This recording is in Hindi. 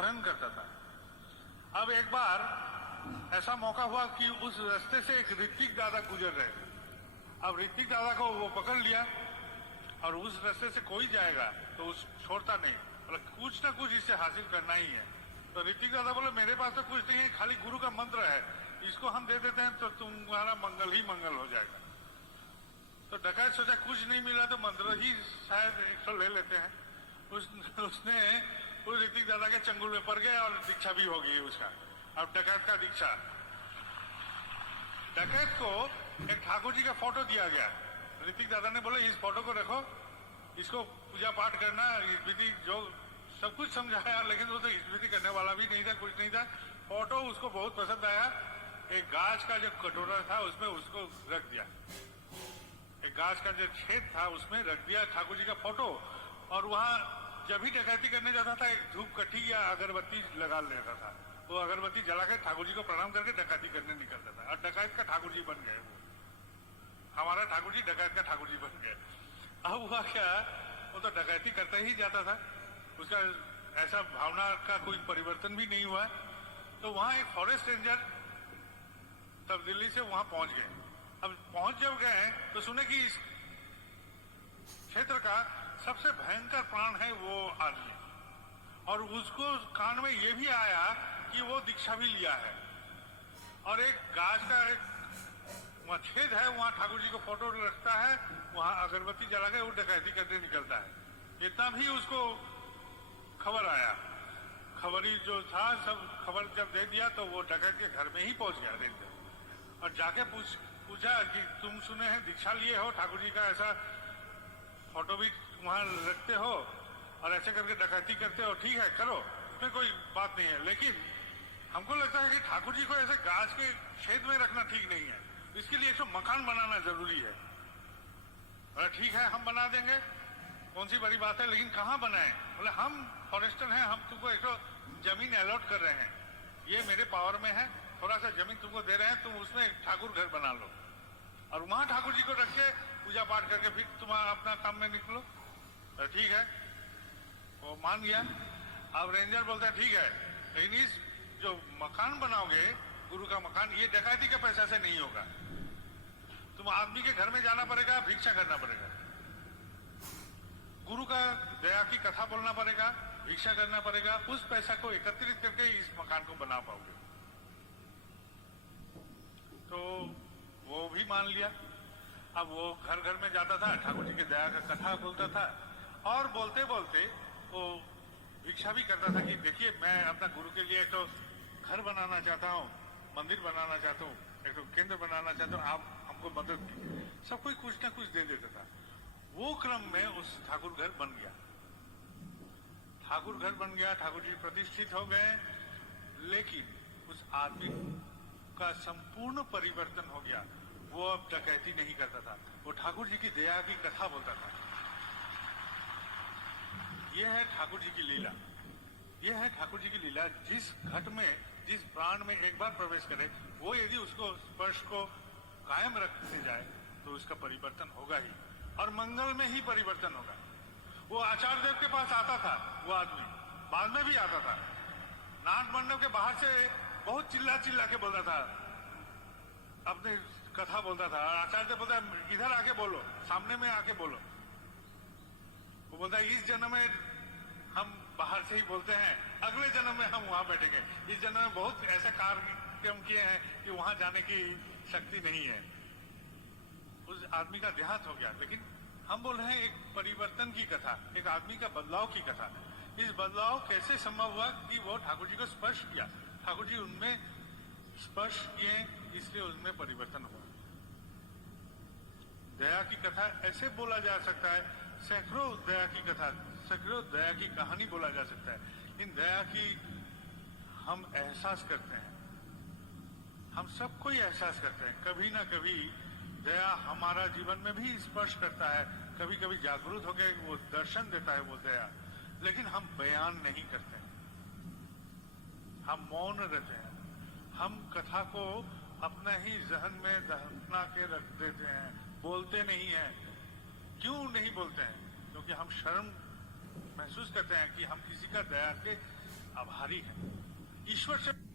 हरण करता था। अब एक बार ऐसा मौका हुआ कि उस रास्ते से एक ऋतिक दादा गुजर रहे थे। अब ऋतिक दादा को वो पकड़ लिया और उस रास्ते से कोई जाएगा तो उस छोड़ता नहीं, मतलब कुछ ना कुछ इससे हासिल करना ही है। तो ऋतिक दादा बोले मेरे पास तो कुछ नहीं है, खाली गुरु का मंत्र है, इसको हम दे देते हैं तो तुम्हारा मंगल ही मंगल हो जाएगा। तो डकैत सोचा कुछ नहीं मिला तो मंत्र ही शायद 100 ले लेते हैं। उसने उस ऋतिक दादा के चंगुल में पड़ गए और दीक्षा भी हो गई उसका। अब डकैत का दीक्षा। डकैत को एक ठाकुर जी का फोटो दिया गया। ऋतिक दादा ने बोला इस फोटो को रखो, इसको पूजा पाठ करना, विधि जो सब कुछ समझाया, लेकिन वो तो विधि करने वाला भी नहीं था, कुछ नहीं था। फोटो उसको बहुत पसंद आया। एक गाज का जो कटोरा था उसमें उसको रख दिया, एक गाज का जो छेद था उसमें रख दिया ठाकुर जी का फोटो। और वहां जब भी डकैती करने जाता था एक धूप कट्टी या अगरबत्ती लगा लेता था। वो अगरबत्ती जला के ठाकुर जी को प्रणाम करके डकैती करने निकलता था। और डकैत का ठाकुर जी बन गए वो, हमारा ठाकुर जी डकैत का ठाकुर जी बन गए। अब हुआ क्या, वो तो डकैती करता ही जाता था, उसका ऐसा भावना का कोई परिवर्तन भी नहीं हुआ। तो वहां एक फॉरेस्ट रेंजर तब दिल्ली से वहां पहुंच गए। अब पहुंच जब गए तो सुने कि इस क्षेत्र का सबसे भयंकर प्राण है वो आदमी, और उसको कान में ये भी आया कि वो दीक्षा भी लिया है। और एक गाज का एक वहां छेद है, वहां ठाकुर जी को फोटो रखता है, वहां अगरबत्ती जला के वो डकैती करने निकलता है। इतना भी उसको खबर आया। खबरी जो था सब खबर जब दे दिया तो वो डकैत के घर में ही पहुंच गया रेंजर, और जाके पूछा कि तुम सुने हैं दीक्षा लिए हो, ठाकुर जी का ऐसा फोटो भी वहां रखते हो और ऐसे करके डकैती करते हो, ठीक है करो, उसमें कोई बात नहीं है, लेकिन हमको लगता है कि ठाकुर जी को ऐसे गाज के छेद में रखना ठीक नहीं है, इसके लिए एक तो मकान बनाना जरूरी है। बोला ठीक है हम बना देंगे, कौन सी बड़ी बात है, लेकिन कहाँ बनाए? बोले हम फॉरेस्टर हैं, हम तुमको एक तो जमीन अलॉट कर रहे हैं, ये मेरे पावर में है, थोड़ा सा जमीन तुमको दे रहे हैं, तुम उसमें ठाकुर घर बना लो और वहां ठाकुर जी को रख के पूजा पाठ करके फिर तुम अपना काम में निकलो। तो ठीक है, वो मान गया। अब रेंजर बोलता है ठीक है, लेकिन इस जो मकान बनाओगे गुरु का मकान, ये डकैती के पैसा से नहीं होगा, तुम आदमी के घर में जाना पड़ेगा, भिक्षा करना पड़ेगा, गुरु का दया की कथा बोलना पड़ेगा, भिक्षा करना पड़ेगा, उस पैसा को एकत्रित करके इस मकान को बना पाओगे। तो वो भी मान लिया। अब वो घर घर में जाता था, ठाकुर जी की दया का कथा बोलता था, और बोलते बोलते वो भिक्षा भी करता था कि देखिए मैं अपना गुरु के लिए एक तो घर बनाना चाहता हूँ, मंदिर बनाना चाहता हूँ, एक तो केंद्र बनाना चाहता हूँ, आप हमको मदद कीजिए। सब कोई कुछ ना कुछ दे देता था। वो क्रम में उस ठाकुर घर बन गया, ठाकुर घर बन गया, ठाकुर जी प्रतिष्ठित हो गए, लेकिन उस आदमी का संपूर्ण परिवर्तन हो गया। वो अब डकैती नहीं करता था, वो ठाकुर जी की दया की कथा बोलता था। यह है ठाकुर जी की लीला, यह है ठाकुर जी की लीला। जिस घट में, जिस प्राण में एक बार प्रवेश करे, वो यदि उसको स्पर्श को कायम रखते जाए तो उसका परिवर्तन होगा ही, और मंगल में ही परिवर्तन होगा। वो आचार्य देव के पास आता था, वो आदमी बाद में भी आता था, नाट मंडप के बाहर से बहुत चिल्ला चिल्ला के बोलता था, अपने कथा बोलता था। आचार्य देव बोलता है इधर आके बोलो, सामने में आके बोलो। वो बोलता है इस जन्म में हम बाहर से ही बोलते हैं, अगले जन्म में हम वहां बैठेंगे, इस जन्म में बहुत ऐसे कार्यक्रम किए हैं कि वहां जाने की शक्ति नहीं है। उस आदमी का देहांत हो गया, लेकिन हम बोल रहे हैं एक परिवर्तन की कथा, एक आदमी का बदलाव की कथा। इस बदलाव कैसे संभव हुआ कि वो ठाकुर जी को स्पर्श किया, ठाकुर जी उनमें स्पर्श किए, इसलिए उनमें परिवर्तन हुआ। दया की कथा ऐसे बोला जा सकता है, सैकड़ों दया की कथा, सैकड़ों दया की कहानी बोला जा सकता है। इन दया की हम एहसास करते हैं, हम सब कोई एहसास करते हैं, कभी ना कभी दया हमारा जीवन में भी स्पर्श करता है, कभी कभी जागरूक होकर वो दर्शन देता है वो दया, लेकिन हम बयान नहीं करते, हम मौन रहते हैं, हम कथा को अपना ही जहन में दफना के रख देते हैं, बोलते नहीं हैं। क्यों नहीं बोलते हैं? क्योंकि हम शर्म महसूस करते हैं कि हम किसी का दया के आभारी हैं ईश्वर से।